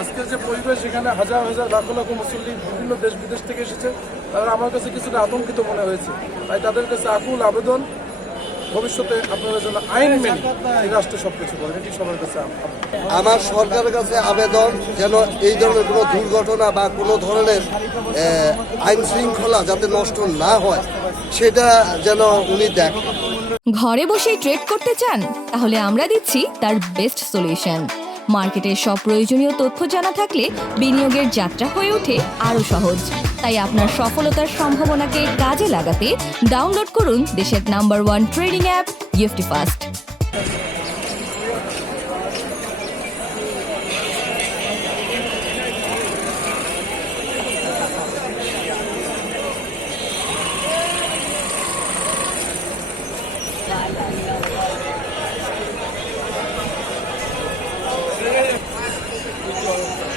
আসবে সেখানে হাজার হাজার লাখ লাখ মুসল্লি বিভিন্ন দেশ বিদেশ থেকে এসেছে। তারা আমার কাছে কিছুটা আতঙ্কিত মনে হয়েছে। তাই তাদের কাছে আকুল আবেদন। ভবিষ্যতে আপনারা যেন আইন মেনে এই রাষ্ট্রে সব কিছু করেন এটি সবার কাছে আমার সরকারের কাছে আবেদন যেন এই ধরনের কোনো দুর্ঘটনা বা কোনো ধরনের আইন শৃঙ্খলা যাতে নষ্ট না হয় সেটা যেন উনি দেখেন। ঘরে বসেই ট্রেড করতে চান তাহলে আমরা দিচ্ছি তার বেস্ট সলিউশন। মার্কেটের সব প্রয়োজনীয় তথ্য জানা থাকলে বিনিয়োগের যাত্রা হয়ে ওঠে আরও সহজ। তাই আপনার সফলতার সম্ভাবনাকে কাজে লাগাতে ডাউনলোড করুন দেশের নাম্বার ওয়ান ট্রেডিং অ্যাপ ইউফটি ফাস্ট đi.